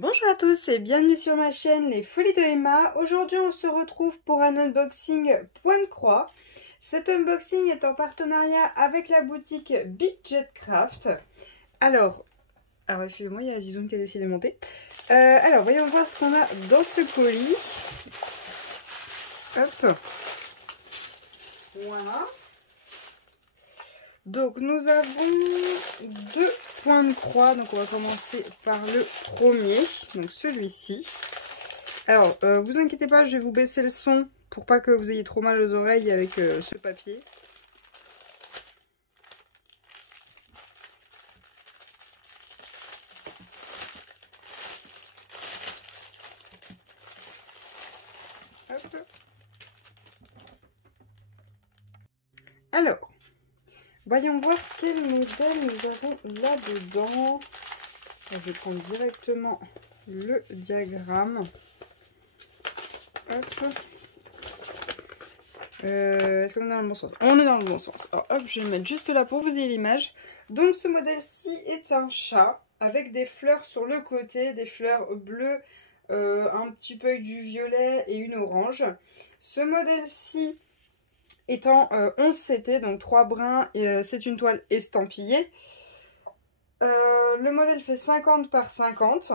Bonjour à tous et bienvenue sur ma chaîne Les Folies de Emma. Aujourd'hui on se retrouve pour un unboxing point de croix. Cet unboxing est en partenariat avec la boutique Budgetcraft. Alors excusez-moi, il y a Zizoun qui a décidé de monter. Alors voyons voir ce qu'on a dans ce colis. Hop. Voilà. Donc nous avons deux points de croix, donc on va commencer par le premier, donc celui-ci. Alors vous inquiétez pas, je vais vous baisser le son pour pas que vous ayez trop mal aux oreilles avec ce papier. Hop. Alors, voyons voir quel modèle nous avons là-dedans. Je vais prendre directement le diagramme. Hop. Est-ce qu'on est dans le bon sens? On est dans le bon sens. Alors hop, je vais le mettre juste là pour que vous ayez l'image. Donc ce modèle-ci est un chat avec des fleurs sur le côté, des fleurs bleues, un petit peu avec du violet et une orange. Ce modèle-ci est en 11 CT, donc 3 brins, et c'est une toile estampillée. Le modèle fait 50 par 50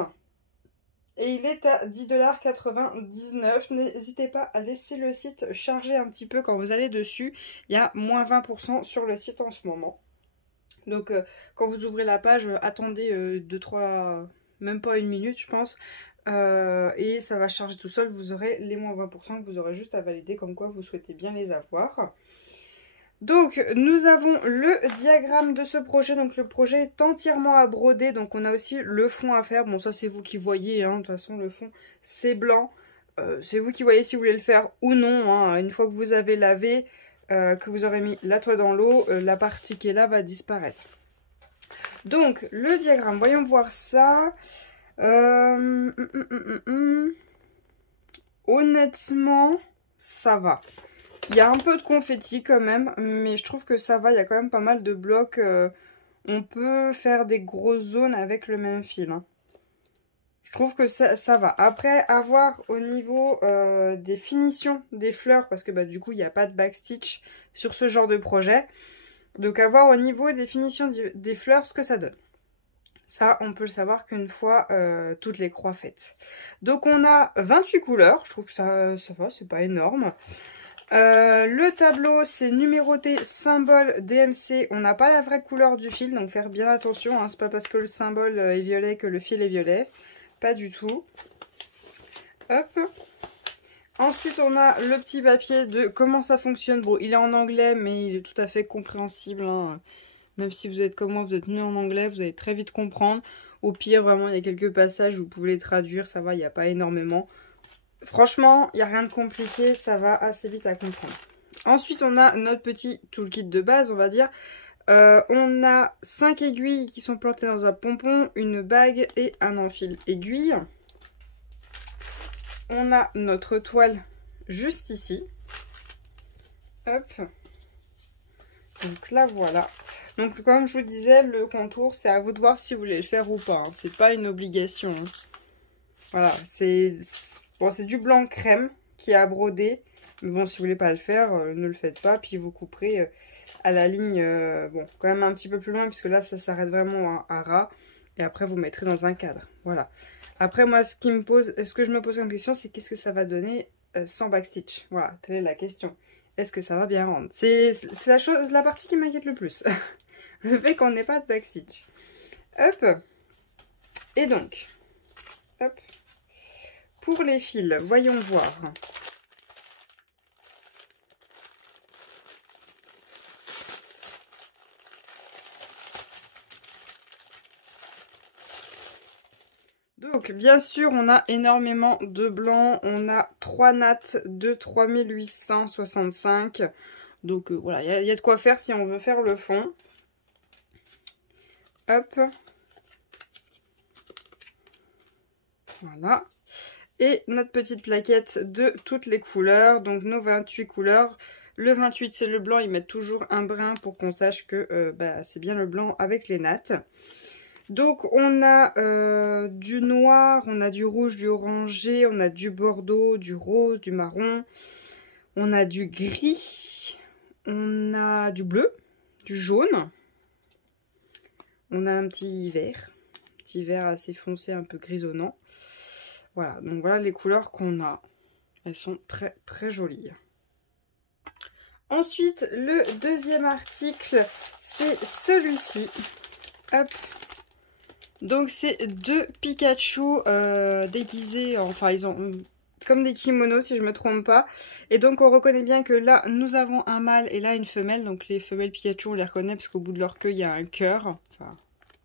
et il est à 10,99 $. N'hésitez pas à laisser le site charger un petit peu quand vous allez dessus. Il y a moins 20% sur le site en ce moment. Donc quand vous ouvrez la page, attendez 2-3, même pas une minute je pense. Et ça va charger tout seul, vous aurez les moins 20% que vous aurez juste à valider comme quoi vous souhaitez bien les avoir. Donc nous avons le diagramme de ce projet, donc le projet est entièrement à broder, donc on a aussi le fond à faire. Bon ça c'est vous qui voyez, hein. De toute façon le fond c'est blanc, c'est vous qui voyez si vous voulez le faire ou non, hein. Une fois que vous avez lavé, que vous aurez mis la toile dans l'eau, la partie qui est là va disparaître. Donc le diagramme, voyons voir ça. Honnêtement ça va. Il y a un peu de confetti quand même, mais je trouve que ça va, il y a quand même pas mal de blocs. On peut faire des grosses zones avec le même fil, hein. Je trouve que ça va. Après, à voir au niveau des finitions des fleurs, parce que bah, du coup, il n'y a pas de backstitch sur ce genre de projet. Donc à voir au niveau des finitions des fleurs ce que ça donne. Ça, on peut le savoir qu'une fois toutes les croix faites. Donc on a 28 couleurs, je trouve que ça va, c'est pas énorme. Le tableau c'est numéroté symbole DMC, on n'a pas la vraie couleur du fil, donc faire bien attention, hein, c'est pas parce que le symbole est violet que le fil est violet, pas du tout. Hop. Ensuite on a le petit papier de comment ça fonctionne. Bon, il est en anglais mais il est tout à fait compréhensible, hein. Même si vous êtes comme moi, vous êtes né en anglais, vous allez très vite comprendre. Au pire, vraiment, il y a quelques passages où vous pouvez les traduire, ça va, il n'y a pas énormément. Franchement, il n'y a rien de compliqué, ça va assez vite à comprendre. Ensuite, on a notre petit toolkit de base, on va dire. On a 5 aiguilles qui sont plantées dans un pompon, une bague et un enfil aiguille. On a notre toile juste ici. Hop. Donc là, voilà. Donc comme je vous disais, le contour, c'est à vous de voir si vous voulez le faire ou pas, hein. C'est pas une obligation, hein. Voilà, c'est bon, c'est du blanc crème qui est à broder. Mais bon, si vous voulez pas le faire, ne le faites pas. Puis vous couperez à la ligne, bon, quand même un petit peu plus loin, puisque là, ça s'arrête vraiment à ras. Et après, vous mettrez dans un cadre. Voilà. Après, moi, ce que je me pose comme question, c'est qu'est-ce que ça va donner sans backstitch. Voilà, telle est la question. Est-ce que ça va bien rendre? C'est la partie qui m'inquiète le plus. Le fait qu'on n'ait pas de backstitch. Hop. Et donc, hop. Pour les fils, voyons voir. Donc, bien sûr, on a énormément de blanc. On a 3 nattes de 3865. Donc, voilà, il y a de quoi faire si on veut faire le fond. Hop. Voilà. Et notre petite plaquette de toutes les couleurs. Donc, nos 28 couleurs. Le 28, c'est le blanc. Ils mettent toujours un brin pour qu'on sache que c'est bien le blanc avec les nattes. Donc on a du noir, on a du rouge, du orangé, on a du bordeaux, du rose, du marron, on a du gris, on a du bleu, du jaune, on a un petit vert assez foncé, un peu grisonnant. Voilà, donc voilà les couleurs qu'on a. Elles sont très très jolies. Ensuite, le deuxième article, c'est celui-ci. Hop. Donc c'est deux Pikachu déguisés, enfin ils ont comme des kimonos si je me trompe pas. Et donc on reconnaît bien que là nous avons un mâle et là une femelle. Donc les femelles Pikachu on les reconnaît parce qu'au bout de leur queue il y a un cœur, enfin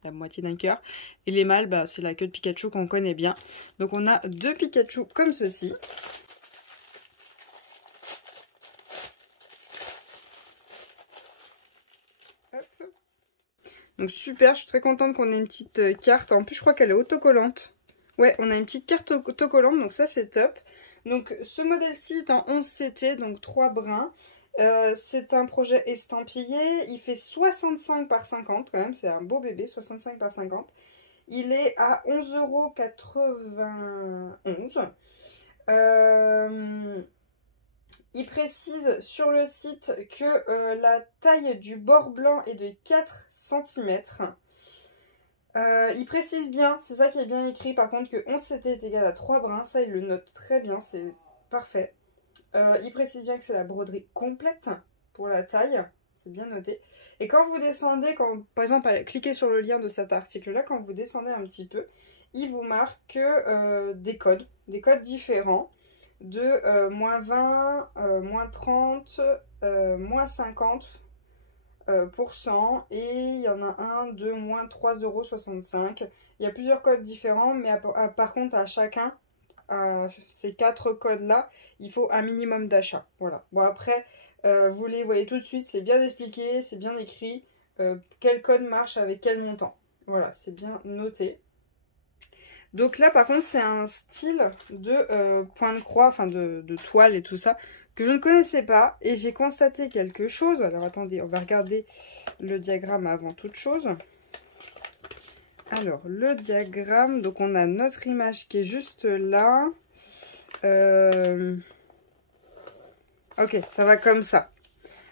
la moitié d'un cœur. Et les mâles bah, c'est la queue de Pikachu qu'on connaît bien. Donc on a deux Pikachu comme ceci. Donc super, je suis très contente qu'on ait une petite carte. En plus, je crois qu'elle est autocollante. Ouais, on a une petite carte autocollante, donc ça c'est top. Donc ce modèle-ci est en 11 CT, donc 3 brins. C'est un projet estampillé. Il fait 65 par 50 quand même, c'est un beau bébé, 65 par 50. Il est à 11,91 €. Il précise sur le site que la taille du bord blanc est de 4 cm. Il précise bien, c'est ça qui est bien écrit par contre, que 11 CT est égal à 3 brins. Ça, il le note très bien, c'est parfait. Il précise bien que c'est la broderie complète pour la taille. C'est bien noté. Et quand vous descendez, par exemple, cliquez sur le lien de cet article-là, quand vous descendez un petit peu, il vous marque des codes différents. De -20, -30, -50%, et il y en a un de -3,65 €. Il y a plusieurs codes différents, mais par contre à chacun, à ces 4 codes là, il faut un minimum d'achat. Voilà. Bon après, vous les voyez tout de suite, c'est bien expliqué, c'est bien écrit, quel code marche avec quel montant. Voilà, c'est bien noté. Donc là par contre c'est un style de point de croix, enfin de toile et tout ça, que je ne connaissais pas. Et j'ai constaté quelque chose. Alors attendez, on va regarder le diagramme avant toute chose. Alors le diagramme, donc on a notre image qui est juste là. Ok, ça va comme ça.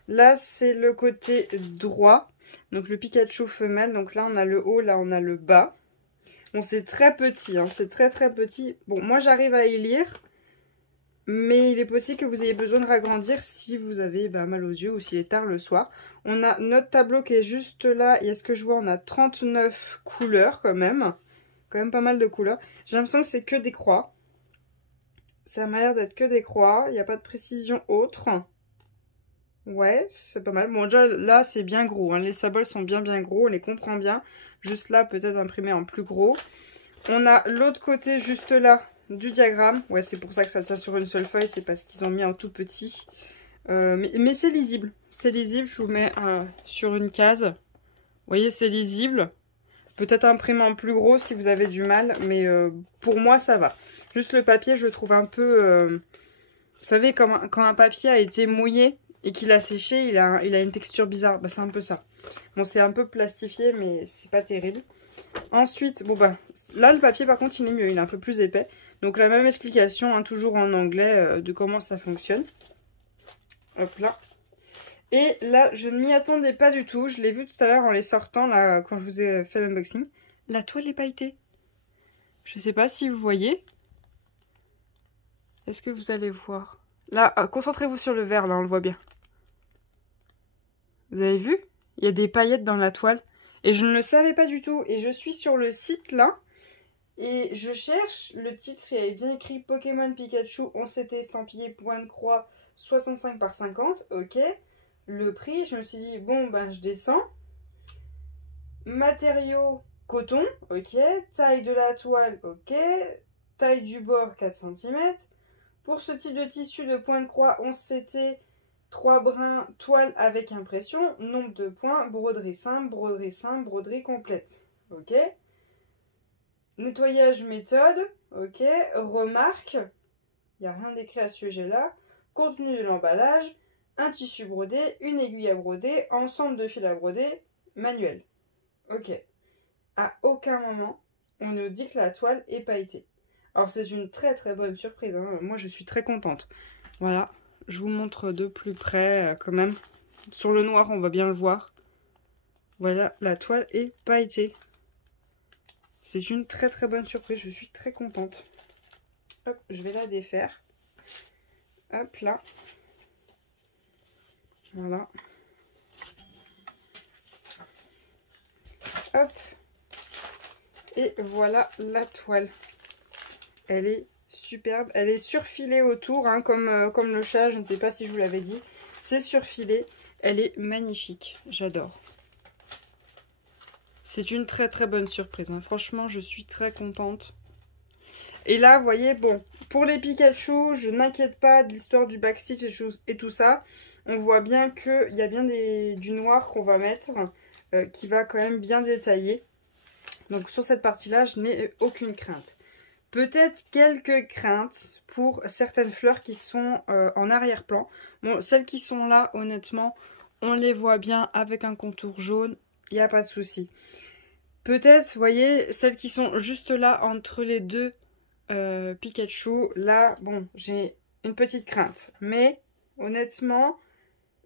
Là c'est le côté droit, donc le Pikachu femelle. Donc là on a le haut, là on a le bas. Bon, c'est très petit, hein, c'est très très petit. Bon, moi j'arrive à y lire, mais il est possible que vous ayez besoin de ragrandir si vous avez mal aux yeux ou s'il est tard le soir. On a notre tableau qui est juste là, et est-ce que je vois, on a 39 couleurs quand même pas mal de couleurs. J'ai l'impression que c'est que des croix. Ça m'a l'air d'être que des croix, il n'y a pas de précision autre. Ouais, c'est pas mal. Bon, déjà là c'est bien gros, hein. Les symboles sont bien gros, on les comprend bien. Juste là, peut-être imprimé en plus gros. On a l'autre côté juste là du diagramme. Ouais, c'est pour ça que ça tient sur une seule feuille, c'est parce qu'ils ont mis en tout petit. Mais c'est lisible. C'est lisible, je vous mets sur une case. Vous voyez, c'est lisible. Peut-être imprimé en plus gros si vous avez du mal, mais pour moi ça va. Juste le papier, je le trouve un peu... vous savez, quand un papier a été mouillé et qu'il a séché, il a une texture bizarre. Bah, c'est un peu ça. Bon, c'est un peu plastifié, mais c'est pas terrible. Ensuite, bon bah, là le papier par contre il est mieux, il est un peu plus épais. Donc la même explication, hein, toujours en anglais, de comment ça fonctionne. Hop là. Et là, je ne m'y attendais pas du tout. Je l'ai vu tout à l'heure en les sortant, là, quand je vous ai fait l'unboxing. La toile est pailletée. Je sais pas si vous voyez. Est-ce que vous allez voir? Là, concentrez-vous sur le vert, là, on le voit bien. Vous avez vu? Il y a des paillettes dans la toile. Et je ne le savais pas du tout. Et je suis sur le site, là. Et je cherche le titre, il y avait bien écrit Pokémon Pikachu 11 CT estampillé point de croix 65 par 50. Ok. Le prix, je me suis dit, bon, ben je descends. Matériaux, coton. Ok. Taille de la toile. Ok. Taille du bord, 4 cm. Pour ce type de tissu de point de croix 11 CT, 3 brins, toile avec impression. Nombre de points, broderie simple, broderie complète. Ok. Nettoyage méthode, ok. Remarque, il n'y a rien d'écrit à ce sujet-là. Contenu de l'emballage, un tissu brodé, une aiguille à broder, ensemble de fils à broder, manuel. Ok. à aucun moment, on ne dit que la toile est pailletée. Alors c'est une très très bonne surprise, hein. Moi je suis très contente. Voilà, je vous montre de plus près quand même. Sur le noir on va bien le voir. Voilà, la toile est pailletée. C'est une très très bonne surprise, je suis très contente. Hop, je vais la défaire. Hop là. Voilà. Hop. Et voilà la toile. Elle est superbe. Elle est surfilée autour, hein, comme le chat. Je ne sais pas si je vous l'avais dit. C'est surfilé. Elle est magnifique. J'adore. C'est une très très bonne surprise, hein. Franchement, je suis très contente. Et là, vous voyez, bon, pour les Pikachu, je ne m'inquiète pas de l'histoire du backstitch et tout ça. On voit bien qu'il y a bien du noir qu'on va mettre, qui va quand même bien détailler. Donc sur cette partie-là, je n'ai aucune crainte. Peut-être quelques craintes pour certaines fleurs qui sont en arrière-plan. Bon, celles qui sont là, honnêtement, on les voit bien avec un contour jaune, il n'y a pas de souci. Peut-être, vous voyez, celles qui sont juste là entre les deux Pikachu, là, bon, j'ai une petite crainte. Mais, honnêtement,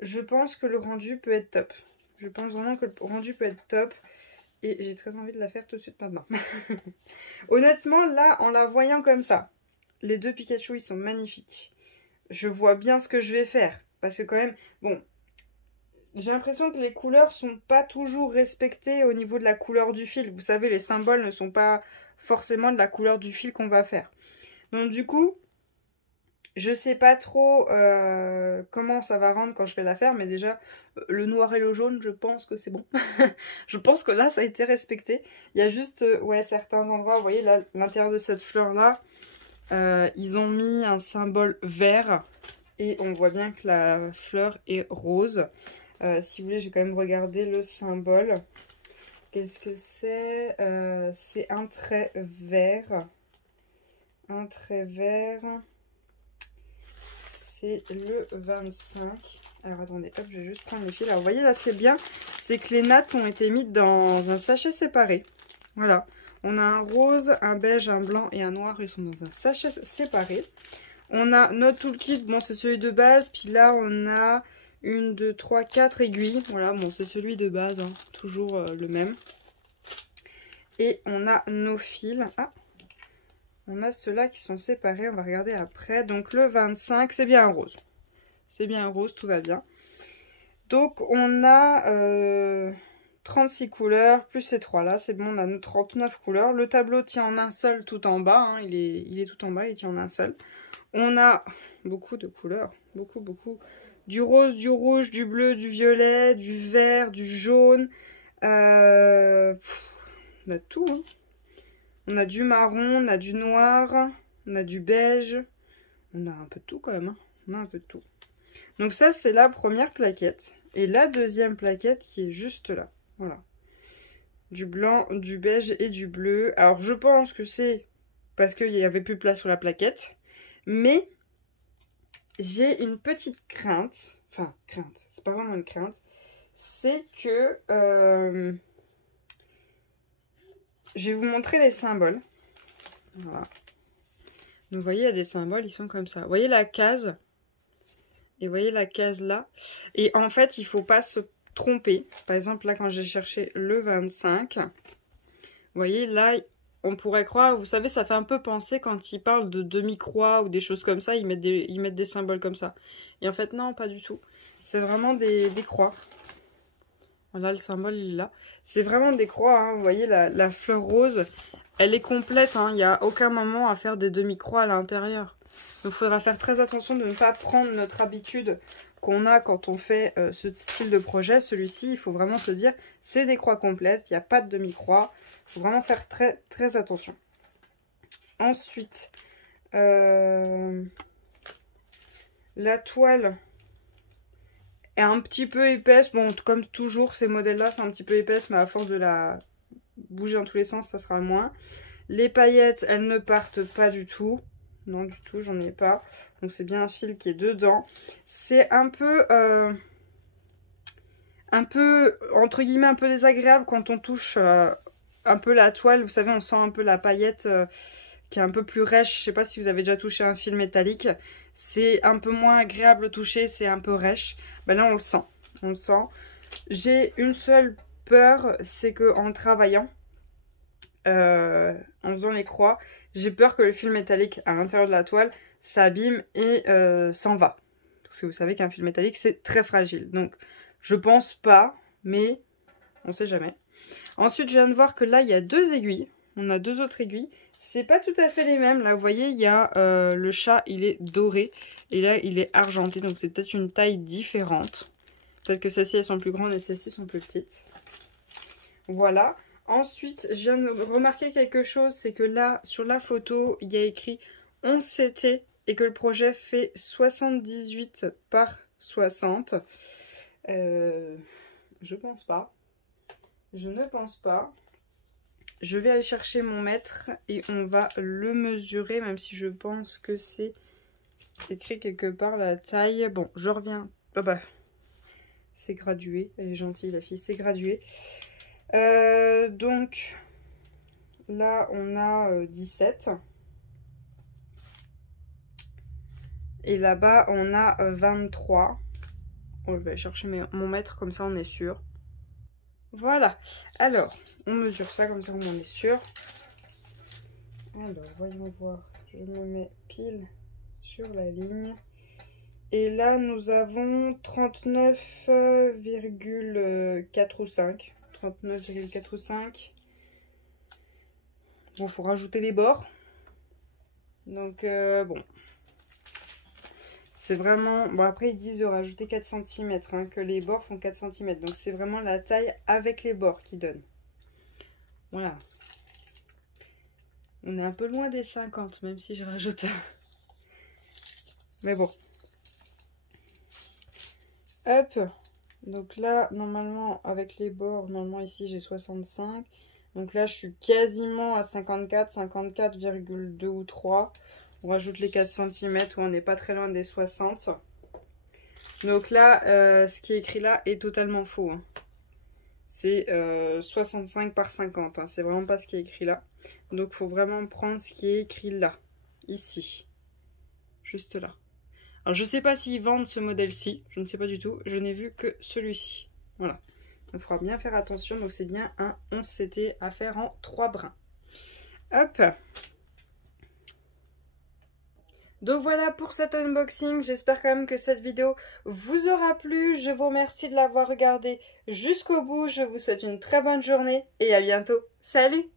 je pense que le rendu peut être top. Je pense vraiment que le rendu peut être top. Et j'ai très envie de la faire tout de suite maintenant. Honnêtement, là, en la voyant comme ça, les deux Pikachu, ils sont magnifiques. Je vois bien ce que je vais faire. Parce que quand même, bon, j'ai l'impression que les couleurs sont pas toujours respectées au niveau de la couleur du fil. Vous savez, les symboles ne sont pas forcément de la couleur du fil qu'on va faire. Donc du coup, je sais pas trop comment ça va rendre quand je vais la faire, mais déjà, le noir et le jaune, je pense que c'est bon. Je pense que là, ça a été respecté. Il y a juste, ouais, certains endroits, vous voyez, là, l'intérieur de cette fleur-là, ils ont mis un symbole vert, et on voit bien que la fleur est rose. Si vous voulez, je vais quand même regarder le symbole. Qu'est-ce que c'est? C'est un trait vert. Un trait vert... C'est le 25. Alors attendez, hop, je vais juste prendre les fils. Alors vous voyez là, c'est bien, c'est que les nattes ont été mises dans un sachet séparé. Voilà, on a un rose, un beige, un blanc et un noir. Ils sont dans un sachet séparé. On a notre toolkit, bon c'est celui de base. Puis là on a 1, 2, 3, 4 aiguilles. Voilà, bon c'est celui de base, hein, toujours le même. Et on a nos fils. Ah, on a ceux-là qui sont séparés, on va regarder après. Donc le 25, c'est bien un rose. C'est bien un rose, tout va bien. Donc on a 36 couleurs, plus ces trois-là. C'est bon, on a 39 couleurs. Le tableau tient en un seul tout en bas. Hein, il est tout en bas, il tient en un seul. On a beaucoup de couleurs. Beaucoup, beaucoup. Du rose, du rouge, du bleu, du violet, du vert, du jaune. On a tout, hein. On a du marron, on a du noir, on a du beige. On a un peu de tout quand même, hein. On a un peu de tout. Donc ça, c'est la première plaquette. Et la deuxième plaquette qui est juste là. Voilà. Du blanc, du beige et du bleu. Alors, je pense que c'est parce qu'il n'y avait plus de place sur la plaquette. Mais j'ai une petite crainte. Enfin, crainte. C'est pas vraiment une crainte. C'est que... je vais vous montrer les symboles. Voilà. Donc, vous voyez, il y a des symboles, ils sont comme ça. Vous voyez la case? Et vous voyez la case là? Et en fait, il ne faut pas se tromper. Par exemple, là, quand j'ai cherché le 25, vous voyez, là, on pourrait croire... Vous savez, ça fait un peu penser quand ils parlent de demi-croix ou des choses comme ça, ils mettent des symboles comme ça. Et en fait, non, pas du tout. C'est vraiment des croix. Voilà, le symbole, il est là. C'est vraiment des croix, hein. Vous voyez, la fleur rose, elle est complète, hein. Il n'y a aucun moment à faire des demi-croix à l'intérieur. Donc, il faudra faire très attention de ne pas prendre notre habitude qu'on a quand on fait ce style de projet. Celui-ci, il faut vraiment se dire, c'est des croix complètes, il n'y a pas de demi-croix. Il faut vraiment faire très, très attention. Ensuite, la toile... est un petit peu épaisse. Bon, comme toujours, ces modèles-là, c'est un petit peu épaisse, mais à force de la bouger dans tous les sens, ça sera moins. Les paillettes, elles ne partent pas du tout. Non, du tout, j'en ai pas. Donc, c'est bien un fil qui est dedans. C'est un peu, entre guillemets, un peu désagréable quand on touche un peu la toile, vous savez, on sent un peu la paillette qui est un peu plus rêche. Je sais pas si vous avez déjà touché un fil métallique. C'est un peu moins agréable au toucher, c'est un peu rêche. Ben là, on le sent. On le sent. J'ai une seule peur, c'est que en travaillant, en faisant les croix, j'ai peur que le fil métallique à l'intérieur de la toile s'abîme et s'en va. Parce que vous savez qu'un fil métallique, c'est très fragile. Donc, je pense pas, mais on sait jamais. Ensuite, je viens de voir que là, il y a 2 aiguilles. On a 2 autres aiguilles. C'est pas tout à fait les mêmes. Là, vous voyez, il y a le chat, il est doré. Et là, il est argenté. Donc, c'est peut-être une taille différente. Peut-être que celles-ci, elles sont plus grandes et celles-ci sont plus petites. Voilà. Ensuite, je viens de remarquer quelque chose. C'est que là, sur la photo, il y a écrit 11 CT et que le projet fait 78 par 60. Je pense pas. Je ne pense pas. Je vais aller chercher mon mètre et on va le mesurer, même si je pense que c'est écrit quelque part la taille. Bon, je reviens. Ah bah, c'est gradué. Elle est gentille, la fille, c'est gradué. Donc, là, on a 17. Et là-bas, on a 23. Bon, je vais aller chercher mon mètre, comme ça, on est sûr. Voilà, alors, on mesure ça, comme ça on en est sûr. Alors, voyons voir, je me mets pile sur la ligne. Et là, nous avons 39,4 ou 5. 39,4 ou 5. Bon, il faut rajouter les bords. Donc, bon. C'est vraiment... Bon, après, ils disent de rajouter 4 cm, hein, que les bords font 4 cm. Donc, c'est vraiment la taille avec les bords qui donne. Voilà. On est un peu loin des 50, même si je rajoute... Mais bon. Hop. Donc là, normalement, avec les bords, normalement, ici, j'ai 65. Donc là, je suis quasiment à 54, 54,2 ou 3. On rajoute les 4 cm où on n'est pas très loin des 60. Donc là, ce qui est écrit là est totalement faux. Hein. C'est 65 par 50. Hein. C'est vraiment pas ce qui est écrit là. Donc il faut vraiment prendre ce qui est écrit là. Ici. Juste là. Alors je sais pas s'ils vendent ce modèle-ci. Je ne sais pas du tout. Je n'ai vu que celui-ci. Voilà. Il faudra bien faire attention. Donc c'est bien un 11 CT à faire en 3 brins. Hop. Donc voilà pour cet unboxing, j'espère quand même que cette vidéo vous aura plu. Je vous remercie de l'avoir regardé jusqu'au bout. Je vous souhaite une très bonne journée et à bientôt. Salut!